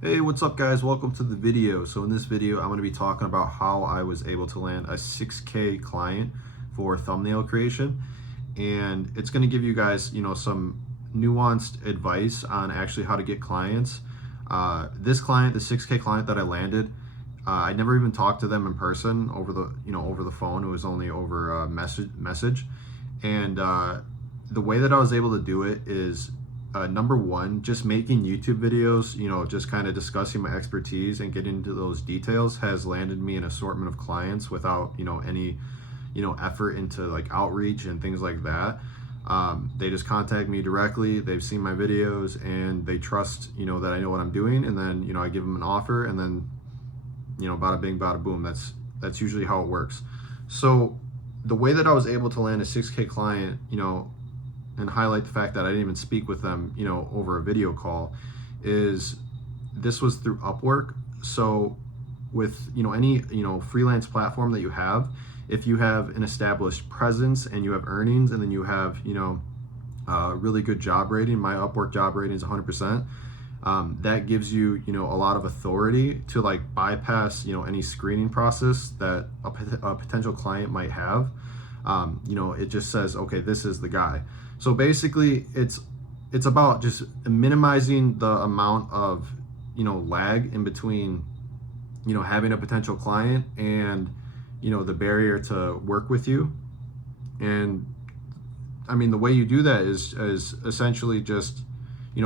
Hey, what's up guys? Welcome to the video. So in this video, I'm going to be talking about how I was able to land a 6K client for thumbnail creation. And it's going to give you guys, some nuanced advice on actually how to get clients. This client, the 6K client that I landed, I never even talked to them in person over the phone. It was only over message. And the way that I was able to do it is number one, just making YouTube videos, just kind of discussing my expertise and getting into those details has landed me an assortment of clients without, any, effort into like outreach and things like that. They just contact me directly. They've seen my videos and they trust, that I know what I'm doing. And then, I give them an offer and then, bada bing, bada boom. That's usually how it works. So the way that I was able to land a 6K client, and highlight the fact that I didn't even speak with them, over a video call, is this was through Upwork. So with, any, freelance platform that you have, if you have an established presence and you have earnings and then you have, a really good job rating, my Upwork job rating is 100%. That gives you, a lot of authority to like bypass, any screening process that a potential client might have. It just says, okay, this is the guy. So basically it's about just minimizing the amount of, lag in between, having a potential client and, the barrier to work with you. And I mean, the way you do that is essentially just,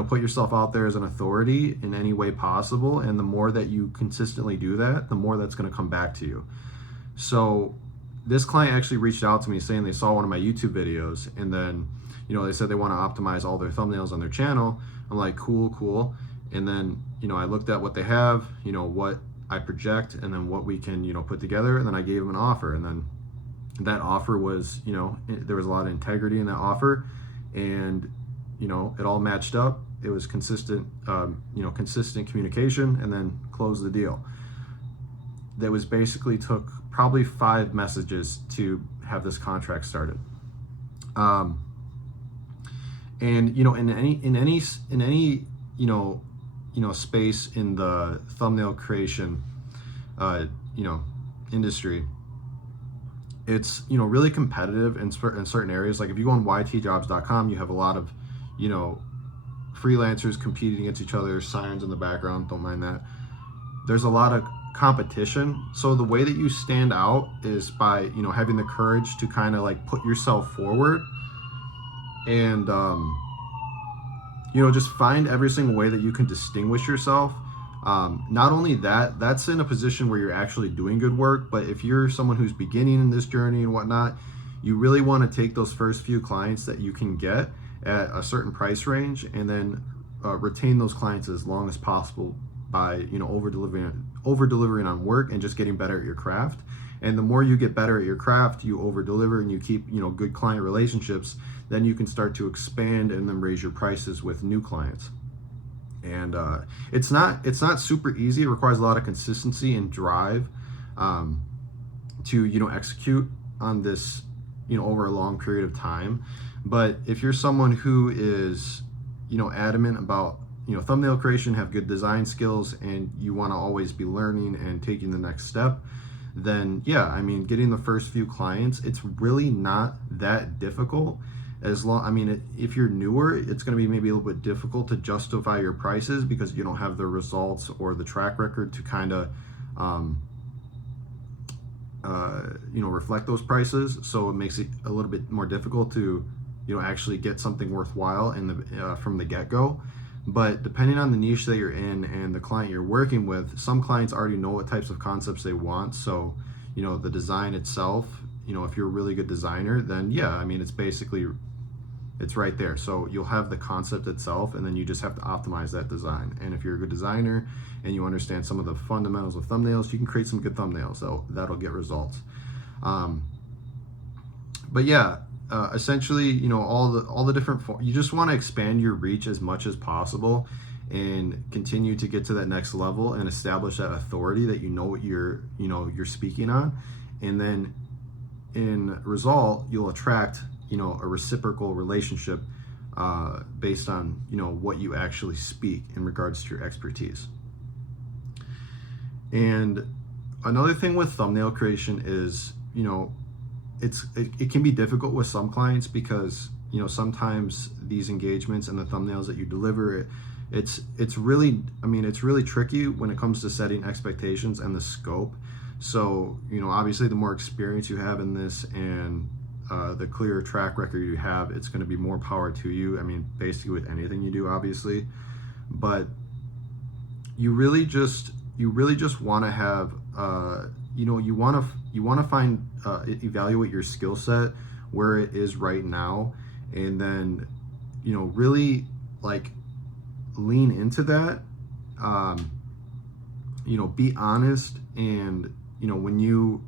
put yourself out there as an authority in any way possible. And the more that you consistently do that, the more that's going to come back to you. So this client actually reached out to me saying they saw one of my YouTube videos and then, they said they want to optimize all their thumbnails on their channel. I'm like, cool. And then, I looked at what they have, what I project and then what we can, put together. And then I gave them an offer. And then that offer was, there was a lot of integrity in that offer and, it all matched up. It was consistent, consistent communication and then closed the deal. That was basically took probably 5 messages to have this contract started. And in any space in the thumbnail creation industry, it's really competitive in certain areas. Like if you go on ytjobs.com, you have a lot of freelancers competing against each other. Sirens in the background, don't mind that. There's a lot of competition. So the way that you stand out is by having the courage to kind of like put yourself forward and just find every single way that you can distinguish yourself. Not only that, that's in a position where you're actually doing good work, but if you're someone who's beginning in this journey and whatnot, you really want to take those first few clients that you can get at a certain price range and then retain those clients as long as possible by over delivering on work and just getting better at your craft. And the more you get better at your craft, you over deliver and you keep good client relationships, then you can start to expand and then raise your prices with new clients. And it's not super easy. It requires a lot of consistency and drive to execute on this over a long period of time. But if you're someone who is adamant about thumbnail creation, have good design skills, and you want to always be learning and taking the next step, then yeah, I mean, getting the first few clients, it's really not that difficult. If you're newer, it's going to be maybe a little bit difficult to justify your prices because you don't have the results or the track record to kind of reflect those prices. So it makes it a little bit more difficult to actually get something worthwhile from the get-go. But depending on the niche that you're in and the client you're working with, some clients already know what types of concepts they want. So the design itself, if you're a really good designer, then yeah, I mean, it's right there. So you'll have the concept itself and then you just have to optimize that design. And if you're a good designer and you understand some of the fundamentals of thumbnails, you can create some good thumbnails. That'll get results. But yeah, essentially, all the different you just want to expand your reach as much as possible and continue to get to that next level and establish that authority that what you're speaking on. And then in result, you'll attract a reciprocal relationship based on what you actually speak in regards to your expertise. And another thing with thumbnail creation is, it can be difficult with some clients because, sometimes these engagements and the thumbnails that you deliver, it's really, it's really tricky when it comes to setting expectations and the scope. So, obviously the more experience you have in this and the clearer track record you have, it's going to be more power to you. Basically with anything you do, obviously, but you really just want to have, you want to find, evaluate your skill set where it is right now, and then, really like lean into that. Be honest, and when you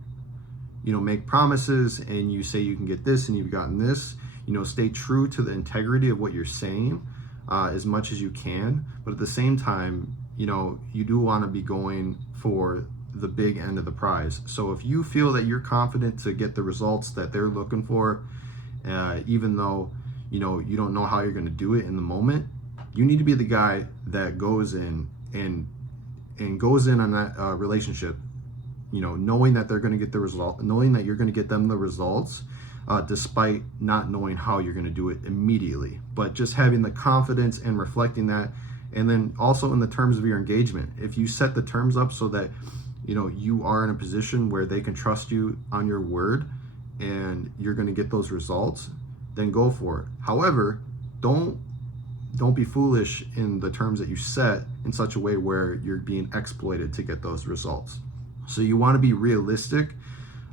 make promises and you say you can get this and you've gotten this, stay true to the integrity of what you're saying as much as you can. But at the same time, you do want to be going for the big end of the prize. So if you feel that you're confident to get the results that they're looking for, even though you don't know how you're going to do it in the moment, you need to be the guy that goes in and goes in on that relationship, knowing that they're going to get the result, knowing that you're going to get them the results, despite not knowing how you're going to do it immediately, but just having the confidence and reflecting that. And then also in the terms of your engagement, if you set the terms up so that you are in a position where they can trust you on your word and you're going to get those results, then go for it. However, don't be foolish in the terms that you set in such a way where you're being exploited to get those results. So you want to be realistic,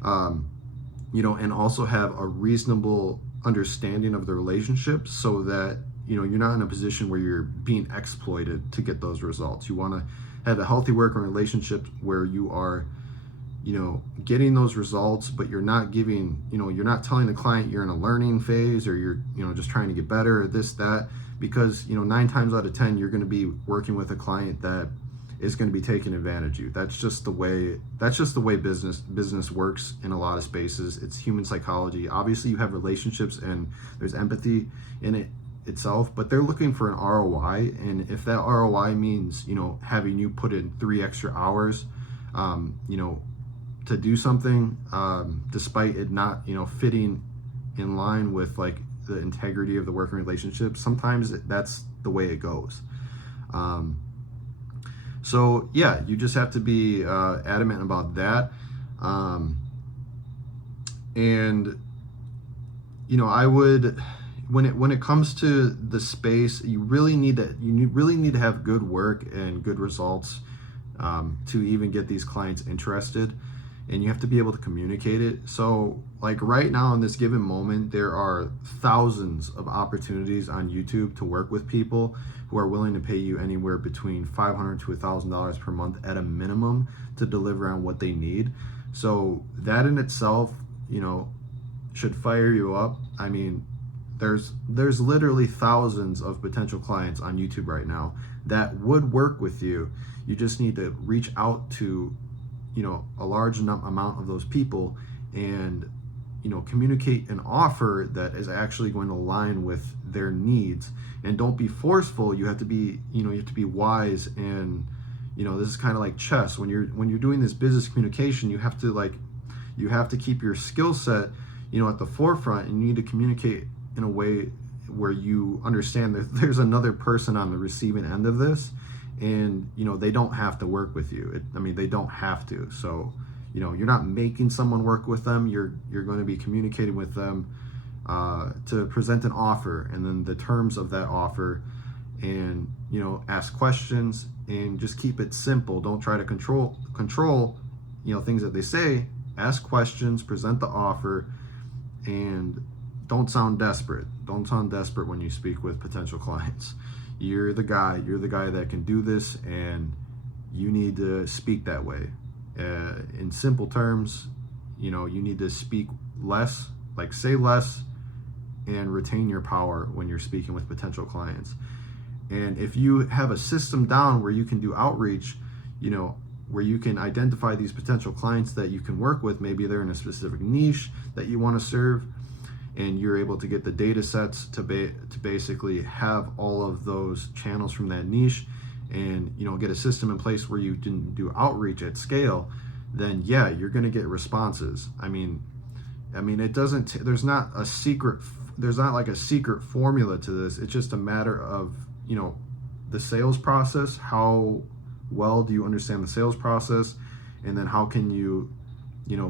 and also have a reasonable understanding of the relationship so that you're not in a position where you're being exploited to get those results. You want to have a healthy working relationship where you are getting those results, but you're not giving, you're not telling the client you're in a learning phase or you're just trying to get better or this, that, because 9 times out of 10 you're going to be working with a client that is going to be taking advantage of you. That's just the way business works in a lot of spaces. It's human psychology. Obviously you have relationships and there's empathy in it itself, but they're looking for an ROI. And if that ROI means, having you put in 3 extra hours, to do something, despite it not, fitting in line with like the integrity of the working relationship, sometimes that's the way it goes. So yeah, you just have to be adamant about that. And I would, when it comes to the space, you really need to have good work and good results to even get these clients interested, and you have to be able to communicate it. So like right now in this given moment, there are thousands of opportunities on YouTube to work with people who are willing to pay you anywhere between $500 to $1,000 per month at a minimum to deliver on what they need. So that in itself, should fire you up. There's literally thousands of potential clients on YouTube right now that would work with you. You just need to reach out to a large amount of those people and communicate an offer that is actually going to align with their needs. And don't be forceful. You have to be wise. And this is kind of like chess. When you're doing this business communication, you have to keep your skill set at the forefront, and you need to communicate in a way where you understand that there's another person on the receiving end of this, and they don't have to work with you. They don't have to. So you're not making someone work with them. You're going to be communicating with them to present an offer, and then the terms of that offer, and ask questions, and just keep it simple. Don't try to control things that they say. Ask questions, present the offer, and don't sound desperate. Don't sound desperate when you speak with potential clients. You're the guy that can do this, and you need to speak that way. In simple terms, you need to speak less, like say less, and retain your power when you're speaking with potential clients. And if you have a system down where you can do outreach, where you can identify these potential clients that you can work with, maybe they're in a specific niche that you want to serve, and you're able to get the data sets to basically have all of those channels from that niche, and get a system in place where you can do outreach at scale, then yeah, you're going to get responses. I mean it doesn't there's not like a secret formula to this. It's just a matter of the sales process. How well do you understand the sales process, and then how can you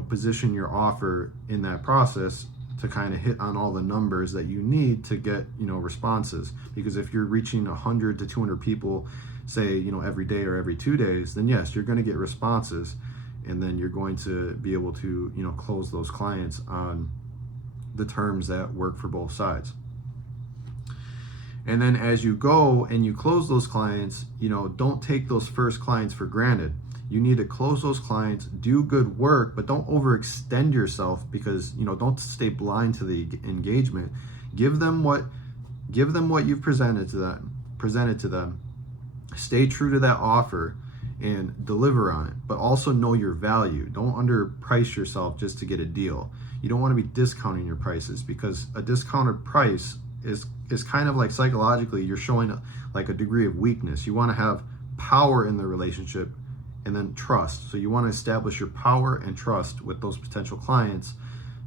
position your offer in that process to kind of hit on all the numbers that you need to get responses. Because if you're reaching 100 to 200 people, say every day or every 2 days, then yes, you're going to get responses, and then you're going to be able to close those clients on the terms that work for both sides. And then as you go and you close those clients, don't take those first clients for granted. You need to close those clients, do good work, but don't overextend yourself, because don't stay blind to the engagement. Give them what you've presented to them. Stay true to that offer and deliver on it, but also know your value. Don't underprice yourself just to get a deal. You don't want to be discounting your prices, because a discounted price is kind of like, psychologically, you're showing like a degree of weakness. You want to have power in the relationship, and then trust. So you want to establish your power and trust with those potential clients,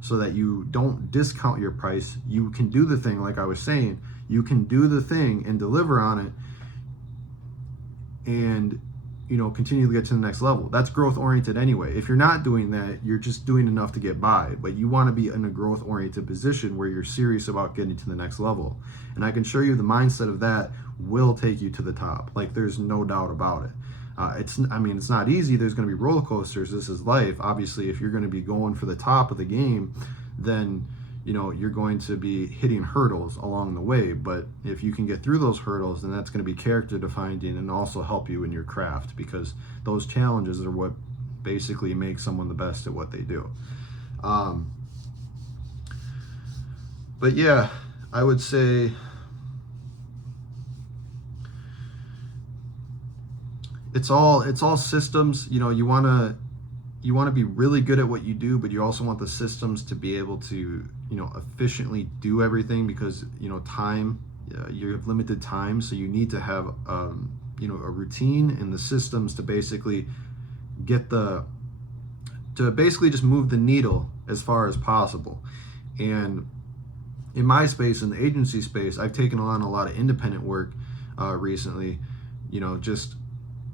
so that you don't discount your price. You can do the thing, like I was saying, you can do the thing and deliver on it, and continue to get to the next level. That's growth oriented anyway. If you're not doing that, you're just doing enough to get by. But you want to be in a growth oriented position where you're serious about getting to the next level. And I can show you the mindset of that will take you to the top. Like, there's no doubt about it. It's not easy. There's going to be roller coasters. This is life. Obviously, if you're going to be going for the top of the game, then you're going to be hitting hurdles along the way. But if you can get through those hurdles, then that's going to be character defining and also help you in your craft, because those challenges are what basically make someone the best at what they do. But yeah, I would say it's all systems. You want to be really good at what you do, but you also want the systems to be able to efficiently do everything, because time, you have limited time, so you need to have a routine and the systems to basically just move the needle as far as possible. And in my space, in the agency space, I've taken on a lot of independent work recently, just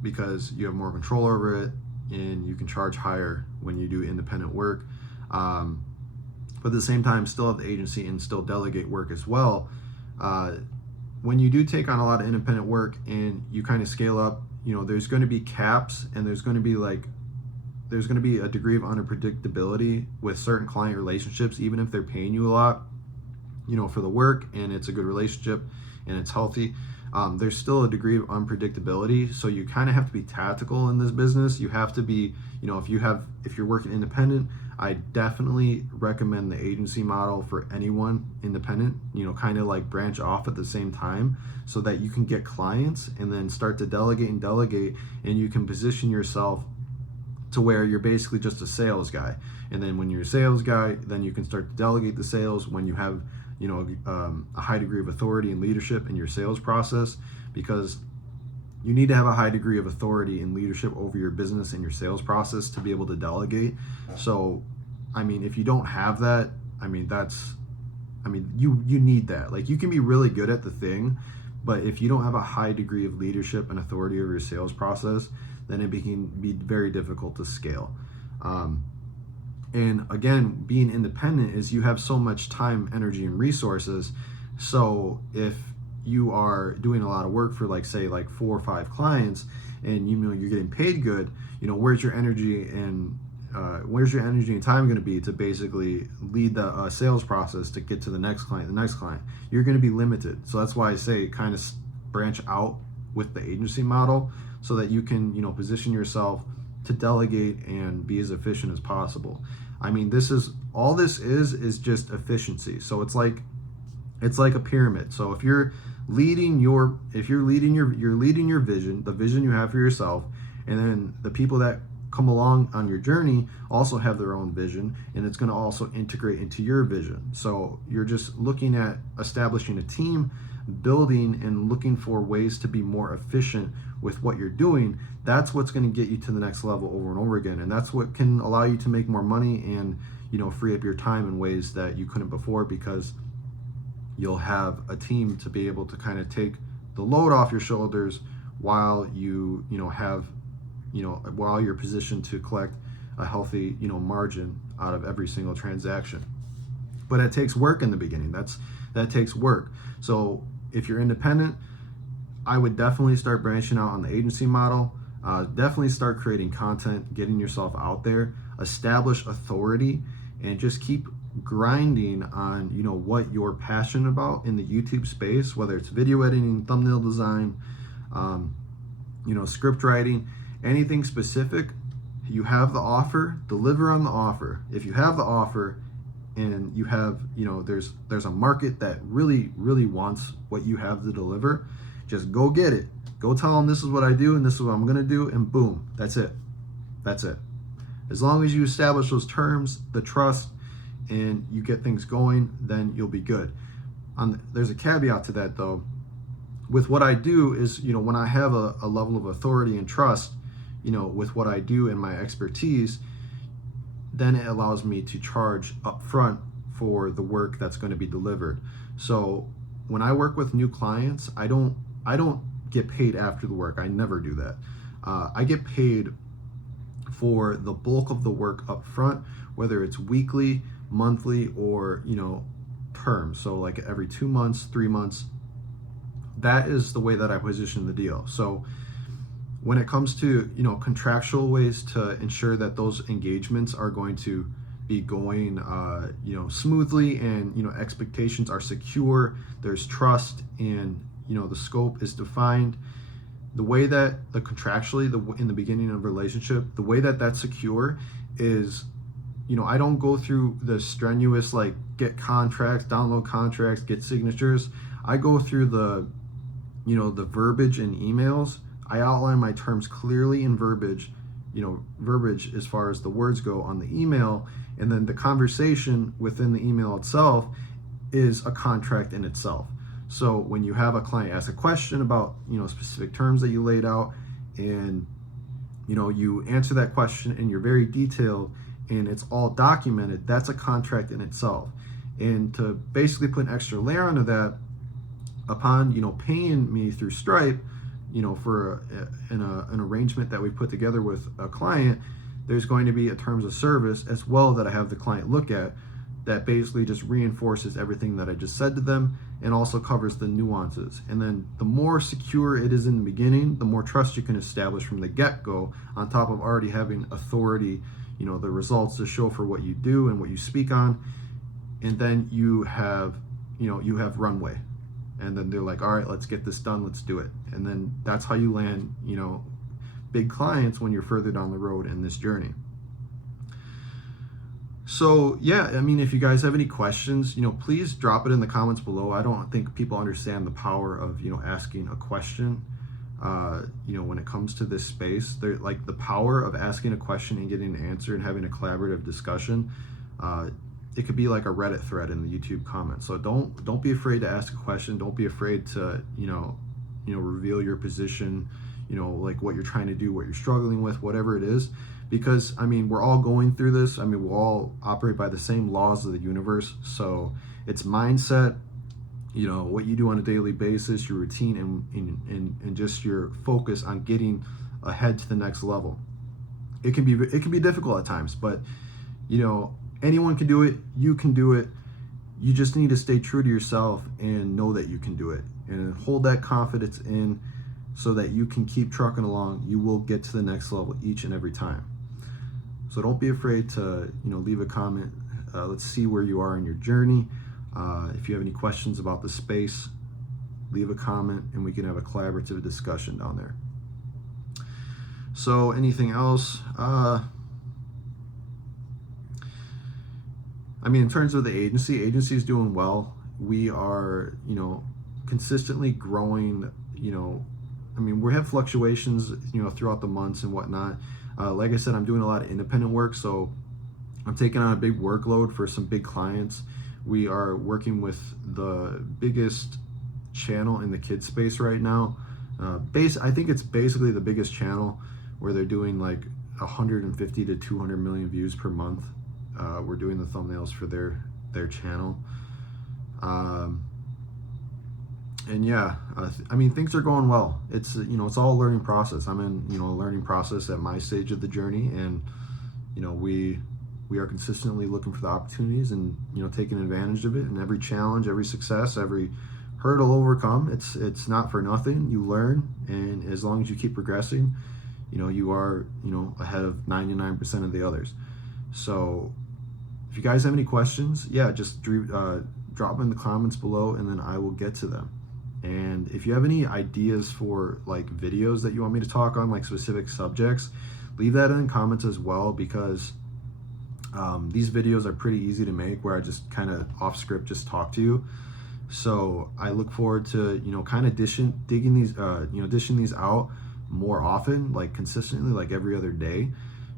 because you have more control over it, and you can charge higher when you do independent work. But at the same time, still have the agency and still delegate work as well. When you do take on a lot of independent work and you kind of scale up, there's going to be caps, and there's going to be a degree of unpredictability with certain client relationships, even if they're paying you a lot, for the work, and it's a good relationship and it's healthy. There's still a degree of unpredictability, so you kind of have to be tactical in this business. You have to be, if you're working independent, I definitely recommend the agency model for anyone independent, kind of like branch off at the same time, so that you can get clients and then start to delegate, and you can position yourself to where you're basically just a sales guy. And then when you're a sales guy, then you can start to delegate the sales when you have a high degree of authority and leadership in your sales process, because you need to have a high degree of authority and leadership over your business and your sales process to be able to delegate. So, if you don't have that, you need that. Like, you can be really good at the thing, but if you don't have a high degree of leadership and authority over your sales process, then it can be very difficult to scale. And again, being independent is you have so much time, energy, and resources. So if you are doing a lot of work for, say 4 or 5 clients, and you're getting paid good, where's your energy and time going to be to basically lead the sales process to get to the next client? You're going to be limited. So that's why I say kind of branch out with the agency model, so that you can position yourself to delegate and be as efficient as possible. This is just efficiency. So it's like a pyramid. So if you're leading your vision, the vision you have for yourself, and then the people that come along on your journey also have their own vision, and it's going to also integrate into your vision. So you're just looking at establishing a team, building and looking for ways to be more efficient with what you're doing, that's what's going to get you to the next level over and over again. And that's what can allow you to make more money and, free up your time in ways that you couldn't before, because you'll have a team to be able to kind of take the load off your shoulders while while you're positioned to collect a healthy, margin out of every single transaction. But it takes work in the beginning. That takes work. So if you're independent, I would definitely start branching out on the agency model. Definitely start creating content, getting yourself out there, establish authority, and just keep grinding on what you're passionate about in the YouTube space, whether it's video editing, thumbnail design, script writing, anything specific. You have the offer, deliver on the offer. If you have the offer and you have, there's a market that really wants what you have to deliver, just go get it. Go tell them, this is what I do and this is what I'm going to do, and boom, that's it. As long as you establish those terms, the trust, and you get things going, then you'll be good. There's a caveat to that though. With what I do is, when I have a level of authority and trust, with what I do and my expertise, then it allows me to charge upfront for the work that's going to be delivered. So when I work with new clients, I don't get paid after the work. I never do that. I get paid for the bulk of the work up front, whether it's weekly, monthly, or term. So like every 2 months, 3 months. That is the way that I position the deal. So when it comes to contractual ways to ensure that those engagements are going to be going smoothly, and expectations are secure, there's trust, and the scope is defined, the way that in the beginning of a relationship, the way that that's secure is, I don't go through the strenuous get contracts, download contracts, get signatures. I go through the verbiage in emails. I outline my terms clearly in verbiage as far as the words go on the email, and then the conversation within the email itself is a contract in itself. So when you have a client ask a question about specific terms that you laid out, and you answer that question and you're very detailed and it's all documented, that's a contract in itself. And to basically put an extra layer onto that, upon paying me through Stripe, for an arrangement that we put together with a client, there's going to be a terms of service as well that I have the client look at, that basically just reinforces everything that I just said to them, and also covers the nuances. And then the more secure it is in the beginning, the more trust you can establish from the get-go, on top of already having authority, the results to show for what you do and what you speak on. And then you have runway. And then they're like, all right, let's get this done, let's do it. And then that's how you land, big clients when you're further down the road in this journey. So yeah, if you guys have any questions, please drop it in the comments below. I don't think people understand the power of, asking a question, when it comes to this space. They're like, the power of asking a question and getting an answer and having a collaborative discussion. It could be like a Reddit thread in the YouTube comments. So don't be afraid to ask a question. Don't be afraid to, reveal your position, like what you're trying to do, what you're struggling with, whatever it is. Because, we're all going through this. We'll all operate by the same laws of the universe. So it's mindset, what you do on a daily basis, your routine, and just your focus on getting ahead to the next level. It can be difficult at times, but, anyone can do it. You can do it. You just need to stay true to yourself and know that you can do it, and hold that confidence in, so that you can keep trucking along. You will get to the next level each and every time. So don't be afraid to, leave a comment. Let's see where you are in your journey. If you have any questions about the space, leave a comment and we can have a collaborative discussion down there. So anything else? In terms of the agency is doing well. We are, consistently growing. We have fluctuations, throughout the months and whatnot. Like I said, I'm doing a lot of independent work, so I'm taking on a big workload for some big clients. We are working with the biggest channel in the kids space right now. I think it's basically the biggest channel where they're doing like 150 to 200 million views per month. We're doing the thumbnails for their channel. And yeah, I mean, things are going well. It's, it's all a learning process. I'm in, a learning process at my stage of the journey, and, we are consistently looking for the opportunities and, taking advantage of it. And every challenge, every success, every hurdle overcome, it's not for nothing. You learn, and as long as you keep progressing, you are, ahead of 99% of the others. So if you guys have any questions, yeah, just drop them in the comments below, and then I will get to them. And if you have any ideas for like videos that you want me to talk on, like specific subjects, leave that in the comments as well, because these videos are pretty easy to make, where I just kind of off script just talk to you. So I look forward to, kind of dishing these out more often, like consistently, like every other day.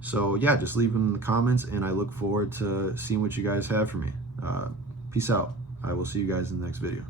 So yeah, just leave them in the comments, and I look forward to seeing what you guys have for me. Peace out. I will see you guys in the next video.